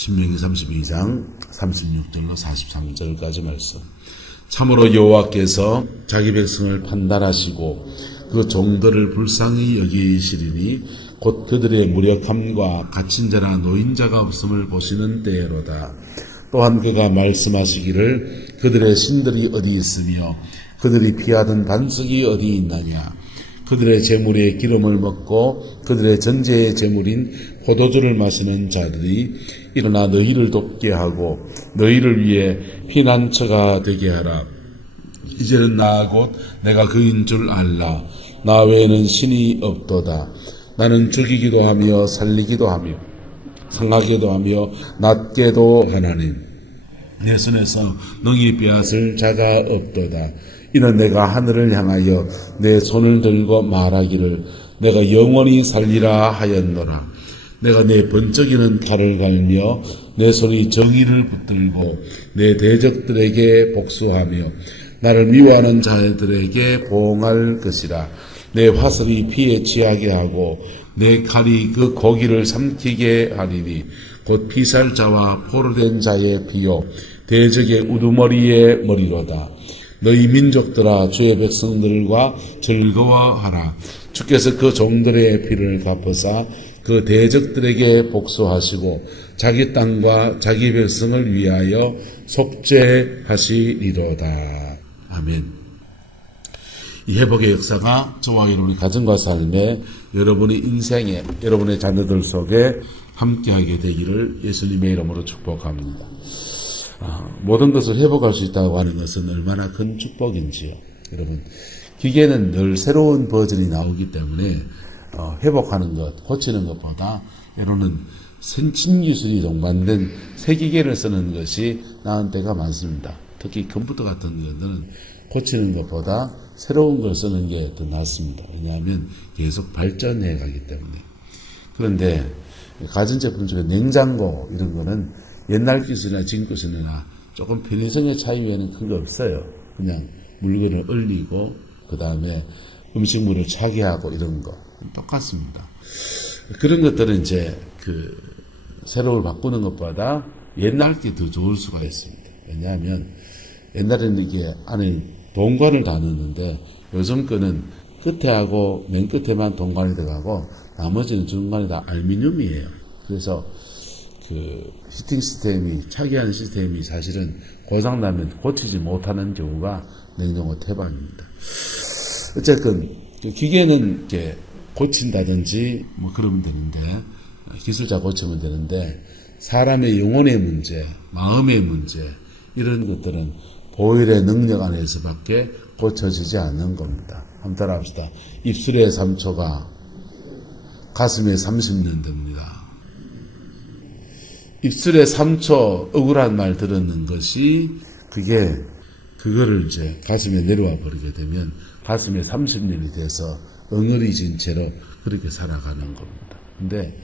신명기 32장 36절로 43절까지 말씀. 참으로 여호와께서 자기 백성을 판단하시고 그 종들을 불쌍히 여기시리니 곧 그들의 무력함과 갇힌 자나 노인자가 없음을 보시는 때로다. 또한 그가 말씀하시기를 그들의 신들이 어디 있으며 그들이 피하던 반석이 어디 있느냐. 그들의 재물의 기름을 먹고 그들의 전제의 재물인 포도주를 마시는 자들이 일어나 너희를 돕게 하고 너희를 위해 피난처가 되게 하라. 이제는 나 곧 내가 그인 줄 알라. 나 외에는 신이 없도다. 나는 죽이기도 하며 살리기도 하며 상하게도 하며 낫게도 하나니 내 손에서 능히 빼앗을 자가 없도다. 이는 내가 하늘을 향하여 내 손을 들고 말하기를 내가 영원히 살리라 하였노라. 내가 내 번쩍이는 칼을 갈며 내 손이 정의를 붙들고 내 대적들에게 복수하며 나를 미워하는 자들에게 보응할 것이라. 내 화살이 피에 취하게 하고 내 칼이 그 고기를 삼키게 하리니 곧 피살 자와 포로된 자의 피요 대적의 우두머리의 머리로다. 너희 민족들아 주의 백성들과 즐거워하라. 주께서 그 종들의 피를 갚으사 그 대적들에게 복수하시고 자기 땅과 자기 백성을 위하여 속죄하시리로다. 아멘. 이 회복의 역사가 저와 여러분의 가정과 삶에 여러분의 인생에 여러분의 자녀들 속에 함께하게 되기를 예수님의 이름으로 축복합니다. 모든 것을 회복할 수 있다고 하는 것은 얼마나 큰 축복인지요. 여러분, 기계는 늘 새로운 버전이 나오기 때문에 회복하는 것, 고치는 것보다 때로는 생친 기술이 동반된 새 기계를 쓰는 것이 나은 때가 많습니다. 특히 컴퓨터 같은 것들은 고치는 것보다 새로운 걸 쓰는 게 더 낫습니다. 왜냐하면 계속 발전해 가기 때문에. 그런데 가전제품 중에 냉장고 이런 거는 옛날 기술이나 지금 기술이나 조금 편의성의 차이 외에는 큰 거 없어요. 그냥 물건을 얼리고 그 다음에 음식물을 차게 하고 이런 거 똑같습니다. 그런 것들은 이제 새로운 바꾸는 것보다 옛날 게 더 좋을 수가 있습니다. 왜냐하면 옛날에는 이게 안에 동관을 다 넣었는데 요즘 거는 끝에하고 맨 끝에만 동관이 들어가고 나머지는 중간에 다 알루미늄이에요. 그래서 히팅 시스템이 차게 하는 시스템이 사실은 고장나면 고치지 못하는 경우가 냉장고 태반입니다. 어쨌든 기계는 이렇게 고친다든지 뭐 그러면 되는데 기술자 고치면 되는데 사람의 영혼의 문제, 마음의 문제 이런 것들은 보혈의 능력 안에서밖에 고쳐지지 않는 겁니다. 한번 따라합시다. 입술의 3초가 가슴에 30년 됩니다. 입술에 3초 억울한 말 들었는 것이 그거를 이제 가슴에 내려와 버리게 되면 가슴에 30년이 돼서 엉어리진 채로 그렇게 살아가는 겁니다. 근데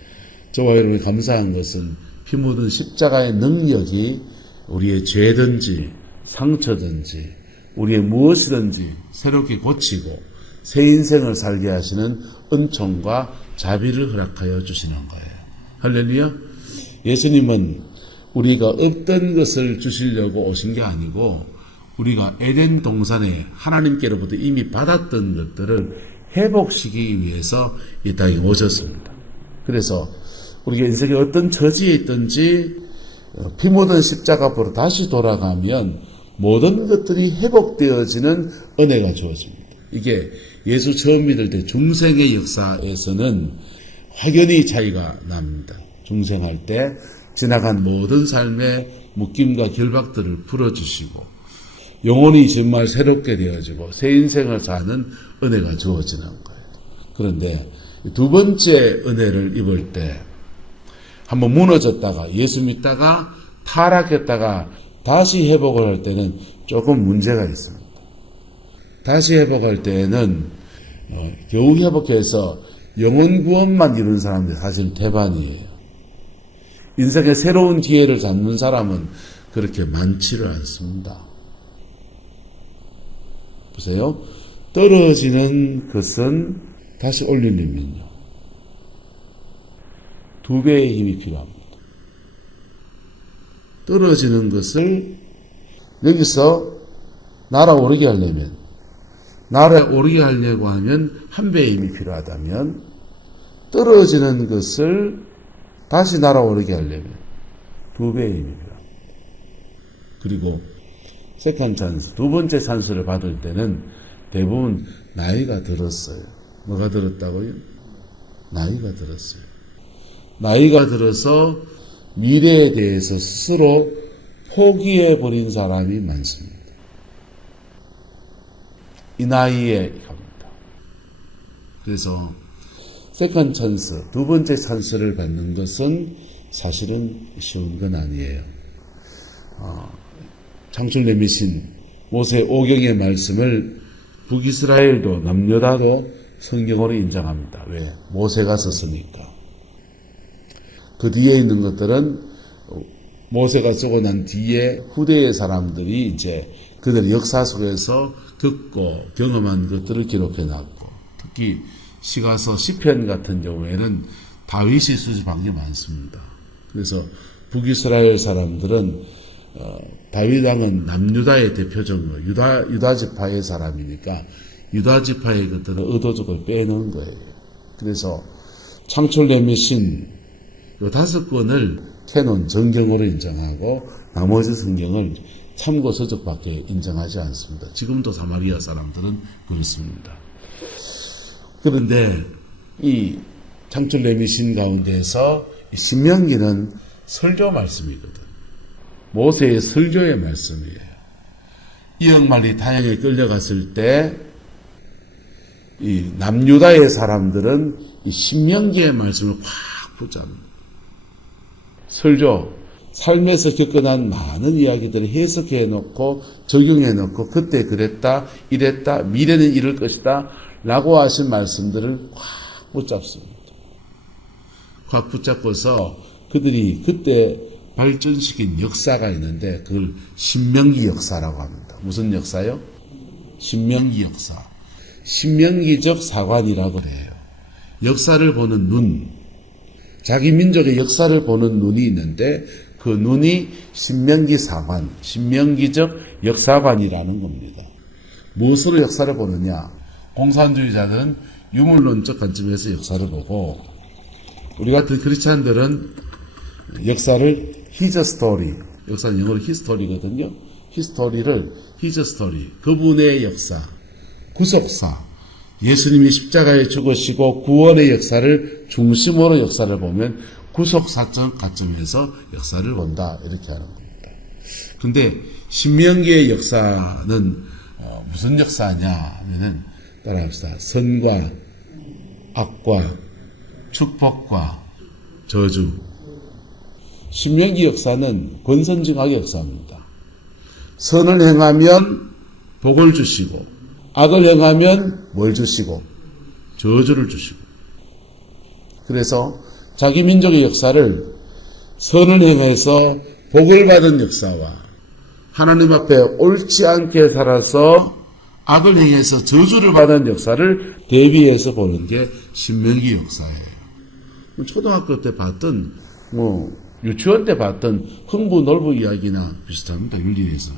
저와 여러분이 감사한 것은 피 묻은 십자가의 능력이 우리의 죄든지 상처든지 우리의 무엇이든지 새롭게 고치고 새 인생을 살게 하시는 은총과 자비를 허락하여 주시는 거예요. 할렐루야. 예수님은 우리가 없던 것을 주시려고 오신 게 아니고 우리가 에덴 동산에 하나님께로부터 이미 받았던 것들을 회복시키기 위해서 이 땅에 오셨습니다. 그래서 우리가 인생에 어떤 처지에 있든지 피 묻은 십자가 앞으로 다시 돌아가면 모든 것들이 회복되어지는 은혜가 주어집니다. 이게 예수 처음 믿을 때 중생의 역사에서는 확연히 차이가 납니다. 중생할 때 지나간 모든 삶의 묶임과 결박들을 풀어주시고 영혼이 정말 새롭게 되어지고 새 인생을 사는 은혜가 주어지는 거예요. 그런데 두 번째 은혜를 입을 때 한번 무너졌다가 예수 믿다가 타락했다가 다시 회복을 할 때는 조금 문제가 있습니다. 다시 회복할 때에는 겨우 회복해서 영혼 구원만 이룬 사람들이 사실은 대반이에요. 인생의 새로운 기회를 잡는 사람은 그렇게 많지를 않습니다. 보세요. 떨어지는 것은 다시 올리려면요 2배의 힘이 필요합니다. 떨어지는 것을 여기서 날아오르게 하려면, 날아오르게 하려고 하면 한 배의 힘이 필요하다면, 떨어지는 것을 다시 날아오르게 하려면 두 배의 힘이 필요합니다. 그리고 세컨 찬스, 두 번째 찬스를 받을 때는 대부분 나이가 들었어요. 뭐가 들었다고요? 나이가 들었어요. 나이가 들어서 미래에 대해서 스스로 포기해버린 사람이 많습니다. 이 나이에 갑니다. 그래서 세컨 찬스, 두 번째 찬스를 받는 것은 사실은 쉬운 건 아니에요. 창출 내미신 모세 오경의 말씀을 북이스라엘도 남유다도 성경으로 인정합니다. 왜? 모세가 썼으니까. 그 뒤에 있는 것들은 모세가 쓰고 난 뒤에 후대의 사람들이 이제 그들의 역사 속에서 듣고 경험한 것들을 기록해 놨고, 특히 시가서 시편 같은 경우에는 다윗이 수집한 게 많습니다. 그래서 북이스라엘 사람들은 다윗 왕은 남유다의 대표적으로 유다 지파의 사람이니까 유다 지파의 것들을 의도적으로 빼놓은 거예요. 그래서 창출 내미신 요 5권을 캐논 정경으로 인정하고 나머지 성경을 참고 서적밖에 인정하지 않습니다. 지금도 사마리아 사람들은 그렇습니다. 그런데 이 창출 내미신 가운데서 신명기는 설교 말씀이거든. 모세의 설교의 말씀이에요. 이역말리 타향에 끌려갔을 때 이 남유다의 사람들은 이 신명기의 말씀을 확 붙잡는 설교, 삶에서 겪어난 많은 이야기들을 해석해 놓고 적용해 놓고 그때 그랬다, 이랬다, 미래는 이럴 것이다 라고 하신 말씀들을 확 붙잡습니다. 확 붙잡고서 그들이 그때 발전시킨 역사가 있는데 그걸 신명기 역사라고 합니다. 무슨 역사요? 신명기 역사. 신명기적 사관이라고 해요. 역사를 보는 눈. 자기 민족의 역사를 보는 눈이 있는데 그 눈이 신명기 사관, 신명기적 역사관이라는 겁니다. 무엇으로 역사를 보느냐? 공산주의자들은 유물론적 관점에서 역사를 보고 우리 같은 크리스찬들은 역사를 his story, 역사는 영어로 history거든요. history를 his story, 그분의 역사, 구속사, 예수님이 십자가에 죽으시고 구원의 역사를 중심으로 역사를 보면 구속사적 관점에서 역사를 본다 이렇게 하는 겁니다. 근데 신명기의 역사는 무슨 역사냐 하면은 따라합시다. 선과 악과 축복과 저주. 신명기 역사는 권선징악의 역사입니다. 선을 행하면 복을 주시고 악을 행하면 뭘 주시고 저주를 주시고. 그래서 자기 민족의 역사를 선을 행해서 복을 받은 역사와 하나님 앞에 옳지 않게 살아서 악을 행해서 저주를 받은 역사를 대비해서 보는 게 신명기 역사예요. 초등학교 때 봤던 유치원 때 봤던 흥부놀부 이야기나 비슷합니다. 윤리에서.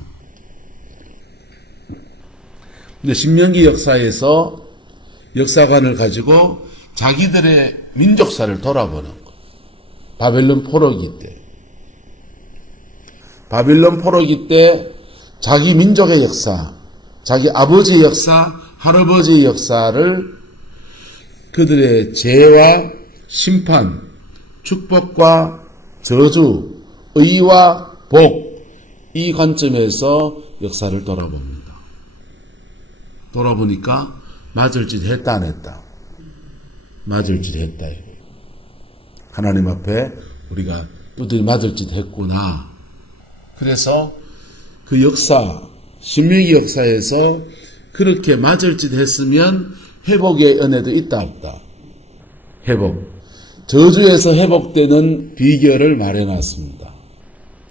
근데 신명기 역사에서 역사관을 가지고 자기들의 민족사를 돌아보는 거. 바벨론 포로기 때. 바벨론 포로기 때 자기 민족의 역사, 자기 아버지의 역사, 할아버지의 역사를 그들의 죄와 심판, 축복과 저주, 의와 복, 이 관점에서 역사를 돌아봅니다. 돌아보니까 맞을 짓 했다 안 했다? 맞을 짓 했다. 하나님 앞에 우리가 두드리 맞을 짓 했구나. 그래서 그 역사, 신명기 역사에서 그렇게 맞을 짓 했으면 회복의 은혜도 있다 없다? 회복. 저주에서 회복되는 비결을 말해놨습니다.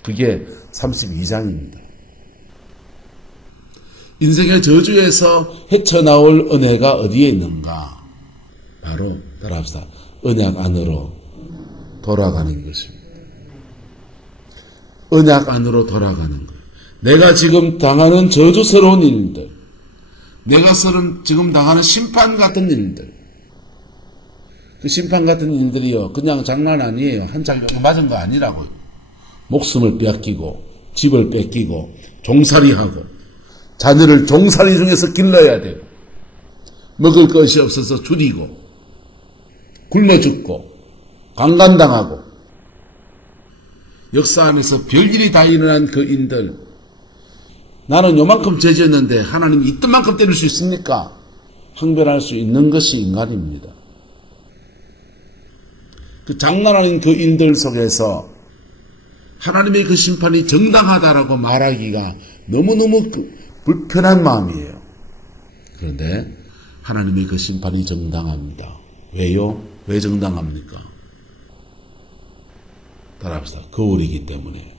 그게 32장입니다. 인생의 저주에서 헤쳐나올 은혜가 어디에 있는가? 바로 따라합시다. 언약 안으로 돌아가는 것입니다. 언약 안으로 돌아가는 거예요. 내가 지금 당하는 저주스러운 일들, 내가 지금 당하는 심판 같은 일들, 그 심판 같은 일들이요, 그냥 장난 아니에요. 한 장병 맞은 거 아니라고요. 목숨을 뺏기고, 집을 뺏기고, 종살이하고, 자녀를 종살이 중에서 길러야 되고, 먹을 것이 없어서 줄이고, 굶어 죽고, 강간당하고, 역사 안에서 별일이 다 일어난 그 인들, 나는 요만큼 죄 지었는데 하나님이 이 뜻만큼 때릴 수 있습니까? 항변할 수 있는 것이 인간입니다. 그 장난 아닌 그 인들 속에서 하나님의 그 심판이 정당하다라고 말하기가 너무너무 불편한 마음이에요. 그런데 하나님의 그 심판이 정당합니다. 왜요? 왜 정당합니까? 따라합시다. 거울이기 때문에.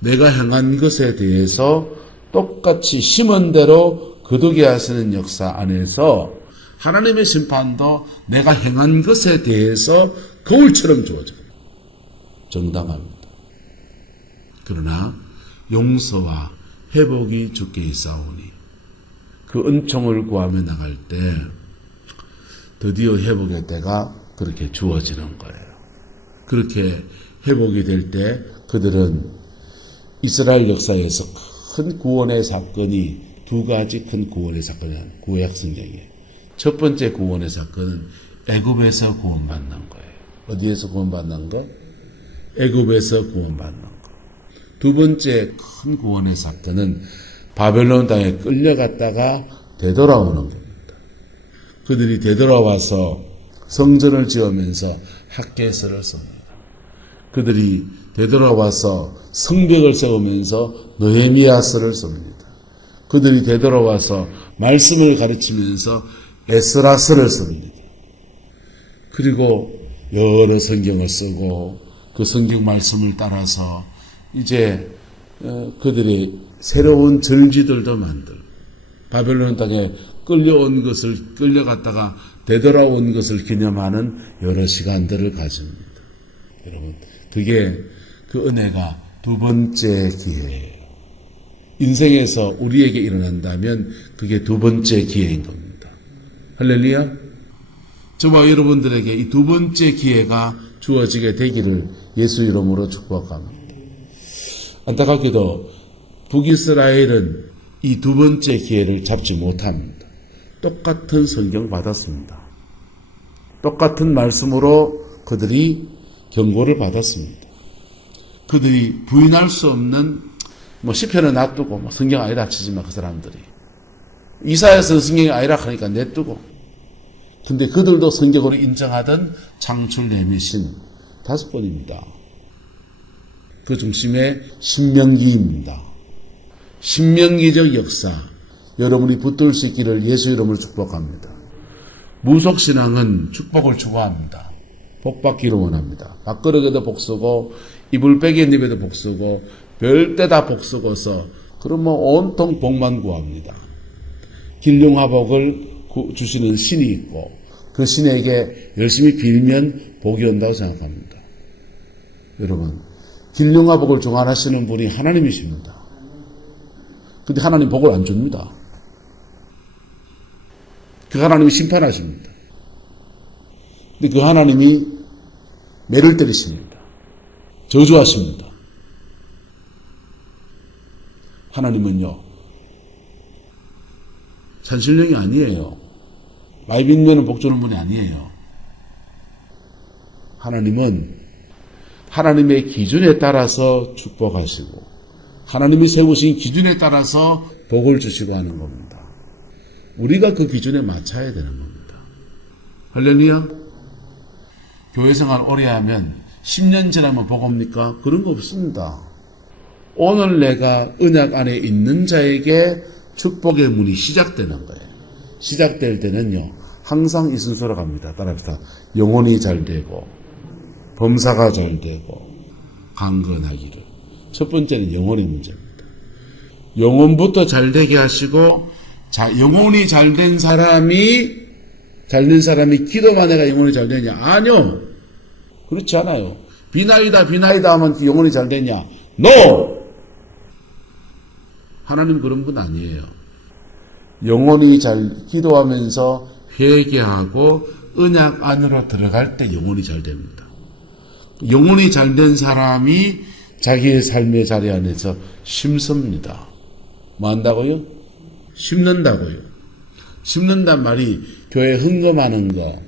내가 행한 것에 대해서 똑같이 심은 대로 거두게 하시는 역사 안에서 하나님의 심판도 내가 행한 것에 대해서 거울처럼 주어져요. 정당합니다. 그러나 용서와 회복이 주께 있사오니 그 은총을 구하며 나갈 때 드디어 회복의 때가 그렇게 주어지는 거예요. 그렇게 회복이 될 때 그들은 이스라엘 역사에서 큰 구원의 사건이 두 가지 큰 구원의 사건이에요. 구약 성경에. 첫 번째 구원의 사건은 애굽에서 구원받는 거예요. 어디에서 구원받는 거? 애굽에서 구원받는 거. 두 번째 큰 구원의 사건은 바벨론 땅에 끌려갔다가 되돌아오는 겁니다. 그들이 되돌아와서 성전을 지으면서 학개서를 씁니다. 그들이 되돌아와서 성벽을 세우면서 느헤미야서를 씁니다. 그들이 되돌아와서 말씀을 가르치면서 에스라서를 씁니다. 그리고 여러 성경을 쓰고 그 성경 말씀을 따라서 이제 그들이 새로운 절지들도 만들고 바벨론 땅에 끌려갔다가 되돌아온 것을 기념하는 여러 시간들을 가집니다. 여러분, 그게 그 은혜가 두 번째 기회예요. 인생에서 우리에게 일어난다면 그게 두 번째 기회인 겁니다. 할렐루야. 저와 여러분들에게 이 두 번째 기회가 주어지게 되기를 예수 이름으로 축복합니다. 안타깝게도 북이스라엘은 이 두 번째 기회를 잡지 못합니다. 똑같은 성경 받았습니다. 똑같은 말씀으로 그들이 경고를 받았습니다. 그들이 부인할 수 없는 시편은 놔두고 성경 아니라 치지만 그 사람들이 이사야서 성경이 아니라 하니까 내두고 근데 그들도 성경으로 인정하던 창출 내미신 5번입니다. 그 중심에 신명기입니다. 신명기적 역사 여러분이 붙들 수 있기를 예수 이름으로 축복합니다. 무속신앙은 축복을 추구합니다. 복받기를 원합니다. 밥그릇에도 복쓰고 이불백의 입에도 복쓰고 별때 다 복쓰고서 그러면 온통 복만 구합니다. 길룡화복을 주시는 신이 있고 그 신에게 열심히 빌면 복이 온다고 생각합니다. 여러분, 길룡화복을 주관하시는 분이 하나님이십니다. 근데 하나님 복을 안 줍니다. 그 하나님이 심판하십니다. 근데 그 하나님이 매를 때리십니다. 저주하십니다. 하나님은요, 산신령이 아니에요. 많이 빌면 복 주는 분이 아니에요. 하나님은 하나님의 기준에 따라서 축복하시고 하나님이 세우신 기준에 따라서 복을 주시고 하는 겁니다. 우리가 그 기준에 맞춰야 되는 겁니다. 할렐루야. 교회생활 오래 하면 10년 지나면 복 옵니까? 그런 거 없습니다. 오늘 내가 언약 안에 있는 자에게 축복의 문이 시작되는 거예요. 시작될 때는요, 항상 이 순서로 갑니다. 따라합시다. 영혼이 잘 되고, 범사가 잘 되고, 강건하기를. 첫 번째는 영혼의 문제입니다. 영혼부터 잘 되게 하시고, 영혼이 잘 된 사람이 기도만 해가 영혼이 잘 되냐? 아니요. 그렇지 않아요. 비나이다, 비나이다 하면 영혼이 잘 되냐? NO! 하나님 그런 분 아니에요. 영혼이 잘 기도하면서 회개하고 언약 안으로 들어갈 때 영혼이 잘 됩니다. 영혼이 잘 된 사람이 자기의 삶의 자리 안에서 심습니다. 뭐 한다고요? 심는다고요. 심는단 말이 교회 헌금하는 거,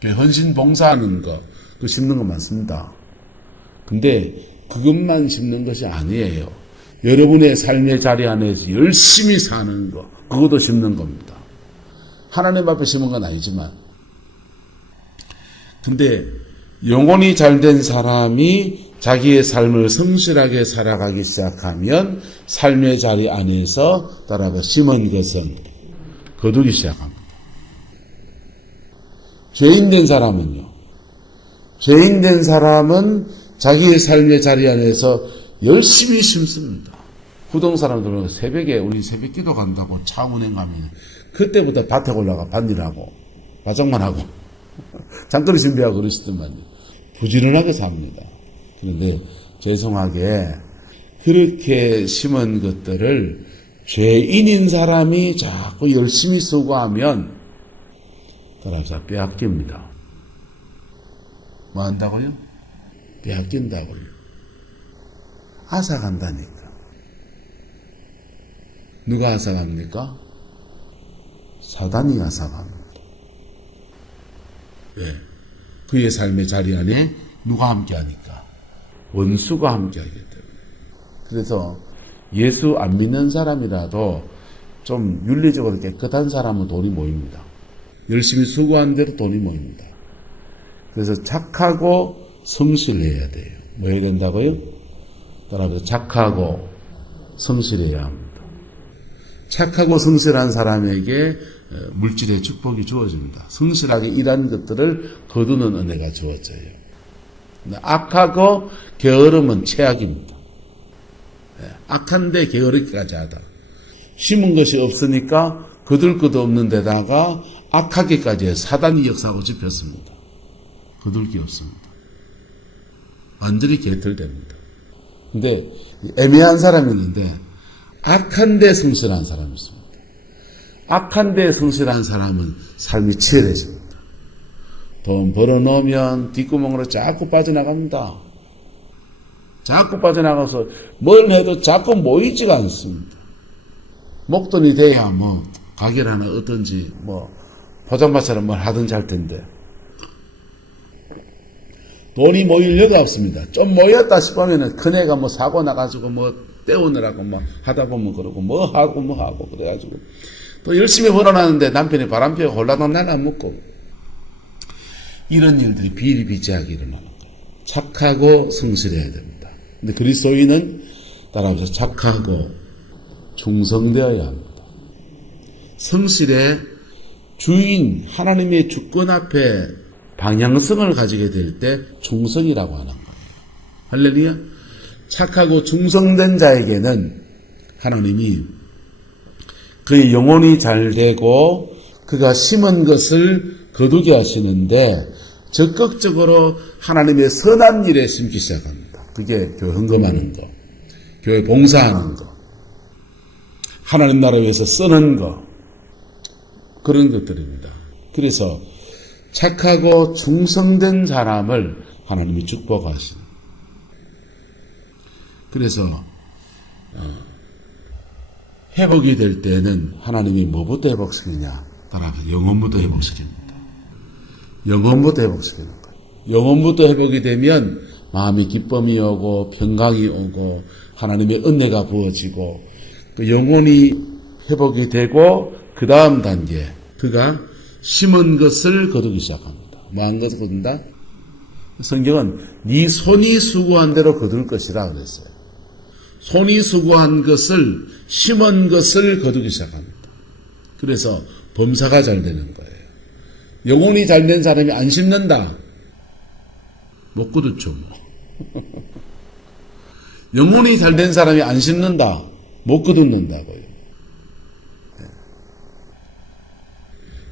교회 헌신 봉사하는 거, 그 심는 거 맞습니다. 근데 그것만 심는 것이 아니에요. 여러분의 삶의 자리 안에서 열심히 사는 거, 그것도 심는 겁니다. 하나님 앞에 심은 건 아니지만. 근데 영혼이 잘된 사람이 자기의 삶을 성실하게 살아가기 시작하면 삶의 자리 안에서 따라서 심은 것은 거두기 시작합니다. 죄인된 사람은요. 죄인된 사람은 자기의 삶의 자리 안에서 열심히 심습니다. 부동산을 새벽에 우리 새벽 기도 간다고 차 운행 가면 그때부터 밭에 올라가 밭일하고 바짝만 하고 장거리 준비하고 그러시더만요. 부지런하게 삽니다. 그런데 죄송하게 그렇게 심은 것들을 죄인인 사람이 자꾸 열심히 수고하면 따라서 빼앗깁니다. 뭐 한다고요? 빼앗긴다고요. 앗아간다니까. 누가 앗아갑니까? 사단이 앗아갑니다. 왜? 그의 삶의 자리 안에 누가 함께하니까? 원수가 함께하기 때문에. 그래서 예수 안 믿는 사람이라도 좀 윤리적으로 깨끗한 사람은 돈이 모입니다. 열심히 수고한 대로 돈이 모입니다. 그래서 착하고 성실해야 돼요. 뭐 해야 된다고요? 따라서 착하고 성실해야 합니다. 착하고 성실한 사람에게 물질의 축복이 주어집니다. 성실하게 일한 것들을 거두는 은혜가 주어져요. 악하고 게으름은 최악입니다. 악한데 게으르기까지 하다. 심은 것이 없으니까 거둘 것도 없는 데다가 악하기까지 해서 사단이 역사하고 짚혔습니다. 거둘 게 없습니다. 완전히 개털됩니다. 근데 애매한 사람이 있는데 악한데 성실한 사람이 있습니다. 악한데 성실한 사람은 삶이 치열해집니다. 돈 벌어놓으면 뒷구멍으로 자꾸 빠져나갑니다. 자꾸 빠져나가서 뭘 해도 자꾸 모이지가 않습니다. 목돈이 돼야 뭐 가게를 하나 얻든지 뭐 포장마차를 뭘 하든지 할 텐데 돈이 모일 여가 없습니다. 좀 모였다 싶으면은 큰애가 뭐 사고 나가지고 뭐 떼우느라고 뭐 하다 보면 그러고 뭐 하고 그래가지고 또 열심히 벌어놨는데 남편이 바람피고 홀라당 나가먹고 이런 일들이 비일비재하게 일어나는 거예요. 착하고 성실해야 됩니다. 근데 그리스도인은 따라서 착하고 충성되어야 합니다. 성실의 주인 하나님의 주권 앞에 방향성을 가지게 될 때 충성이라고 하는 거예요. 할렐루야. 착하고 충성된 자에게는 하나님이 그의 영혼이 잘 되고 그가 심은 것을 거두게 하시는데 적극적으로 하나님의 선한 일에 심기 시작합니다. 그게 교회 헌금하는 거, 교회 봉사하는 거, 하나님 나라 위해서 쓰는 거, 그런 것들입니다. 그래서 착하고 충성된 사람을 하나님이 축복하십니다. 그래서 회복이 될 때는 하나님이 뭐부터 회복시키냐? 따라서 영혼부터 회복시킵니다. 영혼부터 회복시키는 거예요. 영혼부터 회복이 되면 마음이 기쁨이 오고 평강이 오고 하나님의 은혜가 부어지고 그 영혼이 회복이 되고 그 다음 단계 그가 심은 것을 거두기 시작합니다. 뭐 한 것을 거둔다? 성경은 네 손이 수고한 대로 거둘 것이라 그랬어요. 손이 수고한 것을 심은 것을 거두기 시작합니다. 그래서 범사가 잘 되는 거예요. 영혼이 잘 된 사람이 안 심는다. 못 거두죠. 영혼이 잘 된 사람이 안 심는다. 못 거둔다고요.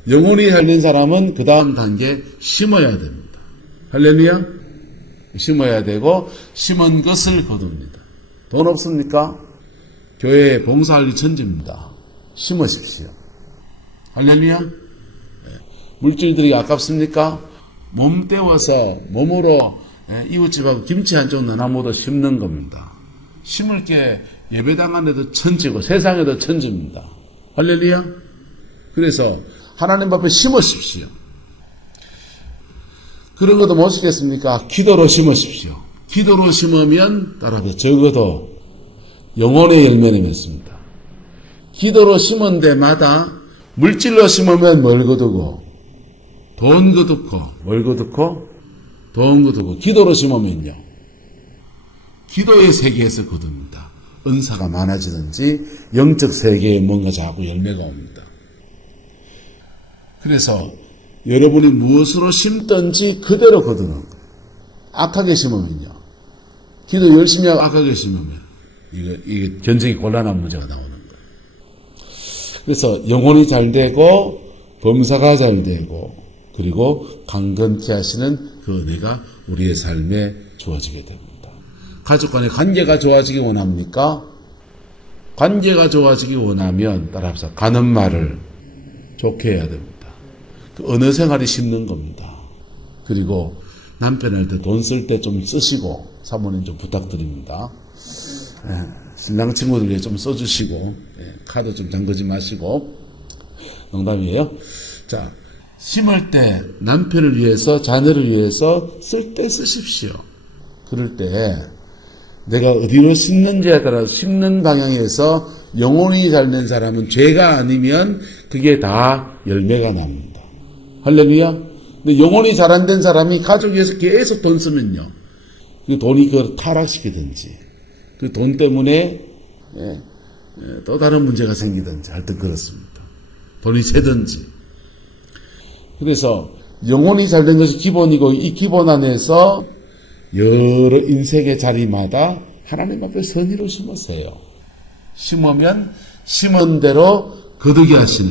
영혼이 잘 된 사람은 그 다음 단계 심어야 됩니다. 할렐루야. 심어야 되고 심은 것을 거둡니다. 돈 없습니까? 교회에 봉사할 일 천지입니다. 심으십시오. 할렐루야. 물질들이 아깝습니까? 몸 때워서 몸으로 이웃집하고 김치 한 쪽 나눠 심는 겁니다. 심을 게 예배당 안에도 천지고 세상에도 천지입니다. 할렐루야. 그래서 하나님 앞에 심으십시오. 그런 것도 못 심겠습니까? 기도로 심으십시오. 기도로 심으면 따라서 적어도 영혼의 열매를 맺습니다. 기도로 심은 데마다 물질로 심으면 뭘 거두고 돈 거두고 뭘 거두고 돈 거두고 기도로 심으면요. 기도의 세계에서 거둡니다. 은사가 많아지든지 영적 세계에 뭔가 자꾸 열매가 옵니다. 그래서 여러분이 무엇으로 심든지 그대로 거두는 거예요. 악하게 심으면요. 기도 열심히 하고 악하게 심으면 이게 견적이 곤란한 문제가 나오는 거예요. 그래서 영혼이 잘 되고 범사가 잘 되고 그리고 강건케 하시는 그 은혜가 우리의 삶에 주어지게 됩니다. 가족 간의 관계가 좋아지기 원합니까? 관계가 좋아지기 원하면 따라서 가는 말을 좋게 해야 됩니다. 그 언어 생활이 심는 겁니다. 그리고 남편한테 돈 쓸 때 좀 쓰시고 사모님 좀 부탁드립니다. 신랑 친구들에게 좀 써주시고 카드 좀 잠그지 마시고 농담이에요. 자, 심을 때 남편을 위해서 자녀를 위해서 쓸 때 쓰십시오. 그럴 때 내가 어디로 심는지에 따라 심는 방향에서 영혼이 잘 된 사람은 죄가 아니면 그게 다 열매가 납니다. 할렐루야. 근데 영혼이 잘 안 된 사람이 가족 위해서 계속 돈 쓰면요. 그 돈이 그걸 타락시키든지 그 돈 때문에 또 다른 문제가 생기든지 하여튼 그렇습니다. 돈이 새든지. 그래서 영혼이 잘 된 것이 기본이고 이 기본 안에서 여러 인생의 자리마다 하나님 앞에 선의로 심으세요. 심으면 심은 대로 거두게 하시는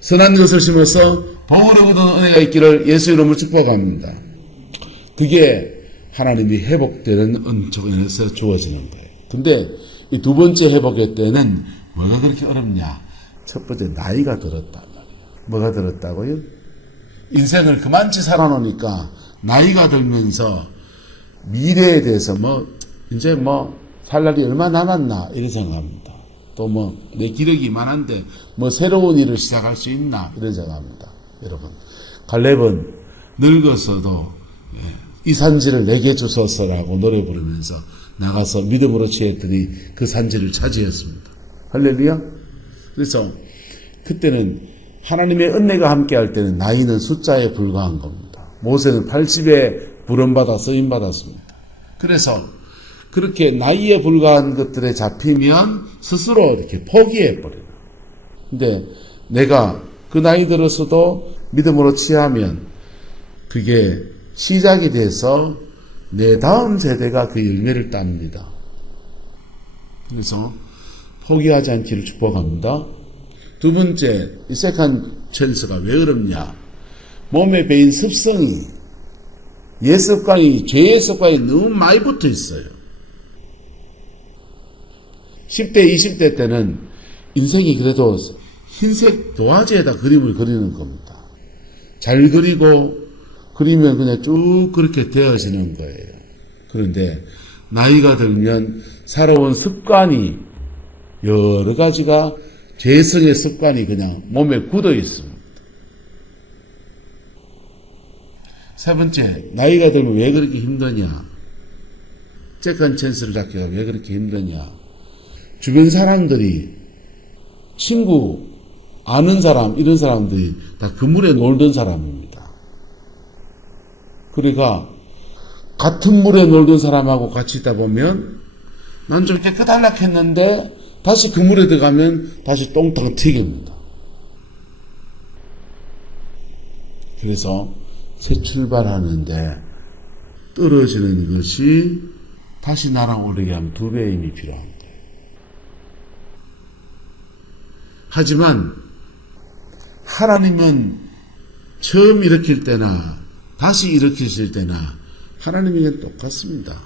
선한 것을 심어서 복으로 거두는 은혜가 있기를 예수 이름으로 축복합니다. 그게 하나님이 회복되는 은총에서 주어지는 거예요. 근데 이 두 번째 회복의 때는 뭐가 그렇게 어렵냐? 첫 번째 나이가 들었단 말이에요. 뭐가 들었다고요? 인생을 그만치 살아놓으니까 나이가 들면서 미래에 대해서 이제 살 날이 얼마 남았나 이런 생각합니다. 또 내 기력이 이만한데 새로운 일을 시작할 수 있나 이런 생각합니다. 여러분, 갈렙은 늙어서도 이 산지를 내게 주소서라고 노래 부르면서 나가서 믿음으로 취했더니 그 산지를 차지했습니다. 할렐루야. 그래서 그때는 하나님의 은혜가 함께할 때는 나이는 숫자에 불과한 겁니다. 모세는 80에 부름받아 쓰임받았습니다. 그래서 그렇게 나이에 불과한 것들에 잡히면 스스로 이렇게 포기해버려요. 근데 내가 그 나이 들어서도 믿음으로 취하면 그게 시작이 돼서 내 다음 세대가 그 열매를 땁니다. 그래서 포기하지 않기를 축복합니다. 두 번째, 이 세컨 찬스가 왜 어렵냐? 몸에 배인 습성이, 옛 습관이, 죄의 습관이 너무 많이 붙어 있어요. 10대, 20대 때는 인생이 그래도 흰색 도화지에다 그림을 그리는 겁니다. 잘 그리면 그냥 쭉 그렇게 되어지는 거예요. 그런데 나이가 들면 살아온 습관이 여러 가지가 죄성의 습관이 그냥 몸에 굳어 있습니다. 세 번째, 나이가 들면 왜 그렇게 힘드냐? 세컨 찬스를 잡기가 왜 그렇게 힘드냐? 주변 사람들이 친구, 아는 사람, 이런 사람들이 다 그물에 놀던 사람입니다. 그러니까 같은 물에 놀던 사람하고 같이 있다 보면 난 좀 깨끗하려고 했는데 다시 그 물에 들어가면 다시 똥탕 튀깁니다. 그래서 새 출발하는데 떨어지는 것이 다시 날아오르게 하면 2배의 힘이 필요한 거예요. 하지만 하나님은 처음 일으킬 때나 다시 일으키실 때나 하나님에겐 똑같습니다.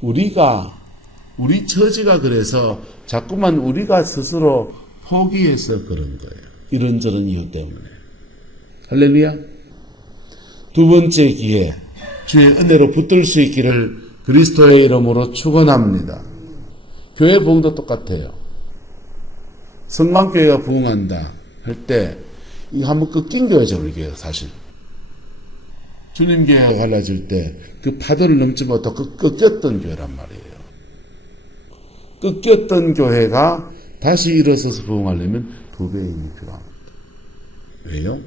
우리 처지가 그래서 자꾸만 우리가 스스로 포기해서 그런 거예요. 이런저런 이유 때문에. 할렐루야. 두 번째 기회, 주의 은혜로 붙들 수 있기를 그리스도의 이름으로 축원합니다. 교회 부흥도 똑같아요. 성만교회가 부흥한다 할 때 이거 한번 꺾인 교회죠, 우리 교회가 사실. 주님 교회가 갈라질 때 그 파도를 넘지 못하고 꺾였던 교회란 말이에요. 꺾였던 교회가 다시 일어서서 부흥하려면 2배의 힘이 필요합니다. 왜요?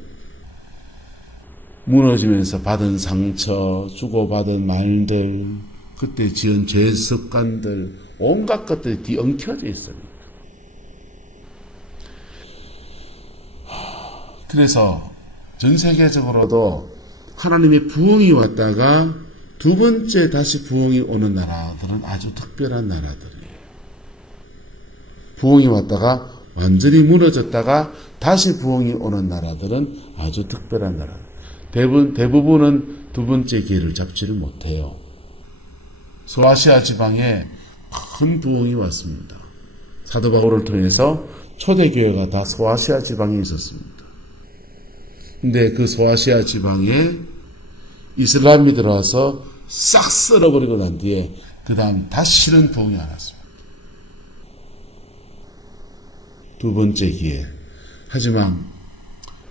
무너지면서 받은 상처, 주고받은 말들, 그때 지은 죄 습관들, 온갖 것들이 뒤엉켜져 있습니다. 그래서 전 세계적으로도 하나님의 부흥이 왔다가 두 번째 다시 부흥이 오는 나라들은 아주 특별한 나라들이에요. 부흥이 왔다가 완전히 무너졌다가 다시 부흥이 오는 나라들은 아주 특별한 나라. 대부분은 두 번째 기회를 잡지를 못해요. 소아시아 지방에 큰 부흥이 왔습니다. 사도 바울을 통해서 초대교회가 다 소아시아 지방에 있었습니다. 근데 그 소아시아 지방에 이슬람이 들어와서 싹 쓸어버리고 난 뒤에 그 다음 다시는 부흥이 안 왔습니다. 두 번째 기회. 하지만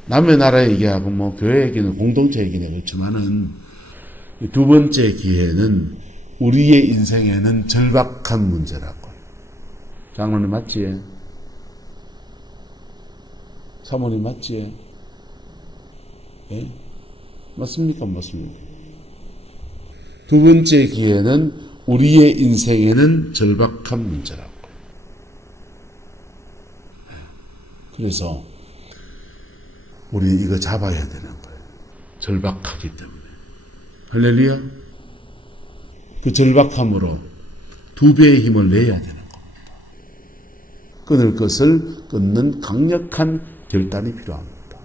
남의 나라 얘기하고 뭐 교회 얘기는 공동체 얘기네. 그렇지만은 두 번째 기회는 우리의 인생에는 절박한 문제라고. 장로님 맞지? 사모님 맞지? 예? 맞습니까? 맞습니까? 두 번째 기회는 우리의 인생에는 절박한 문제라고. 그래서 우리 이거 잡아야 되는 거예요. 절박하기 때문에. 할렐루야. 그 절박함으로 2배의 힘을 내야 되는 겁니다. 끊을 것을 끊는 강력한 결단이 필요합니다.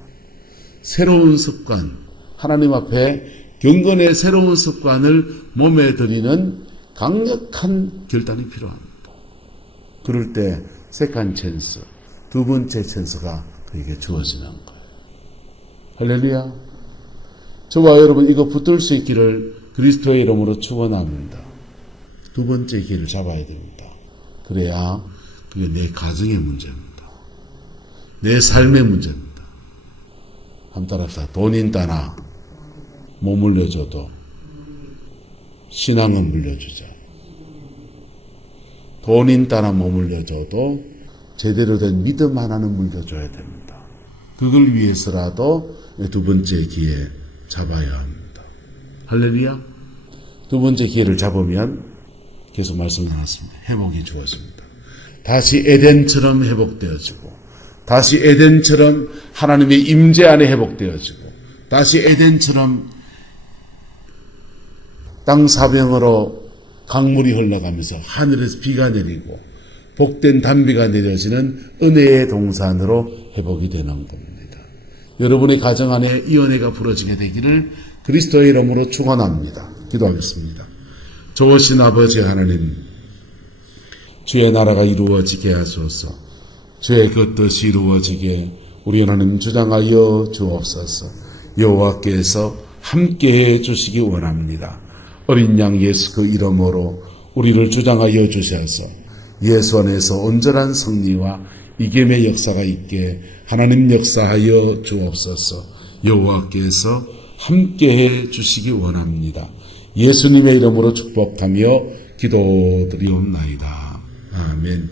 새로운 습관, 하나님 앞에 경건의 새로운 습관을 몸에 들이는 강력한 결단이 필요합니다. 그럴 때 세컨 찬스, 두 번째 찬스가 그에게 주어지는 거예요. 할렐루야. 저와 여러분 이거 붙들 수 있기를 그리스도의 이름으로 축원합니다. 두 번째 기회를 잡아야 됩니다. 그래야 그게 내 가정의 문제입니다. 내 삶의 문제입니다. 한번 따라합시다. 돈인 따나 못 물려줘도 신앙은 물려주자. 돈인 따나 못 물려줘도 제대로 된 믿음 하나는 물려줘야 됩니다. 그걸 위해서라도 두 번째 기회 잡아야 합니다. 할렐루야. 두 번째 기회를 잡으면 계속 말씀 나눴습니다. 회복이 주어집니다. 다시 에덴처럼 회복되어지고 다시 에덴처럼 하나님의 임재 안에 회복되어지고 다시 에덴처럼 땅 사병으로 강물이 흘러가면서 하늘에서 비가 내리고 복된 단비가 내려지는 은혜의 동산으로 회복이 되는 겁니다. 여러분의 가정 안에 이 은혜가 부러지게 되기를 그리스도의 이름으로 축원합니다. 기도하겠습니다. 좋으신 아버지 하나님, 주의 나라가 이루어지게 하소서. 주의 그 뜻이 이루어지게 우리 하나님 주장하여 주옵소서. 여호와께서 함께해 주시기 원합니다. 어린 양 예수 그 이름으로 우리를 주장하여 주셔서 예수 안에서 온전한 승리와 이김의 역사가 있게 하나님 역사하여 주옵소서. 여호와께서 함께해 주시기 원합니다. 예수님의 이름으로 축복하며 기도드리옵나이다. 아멘.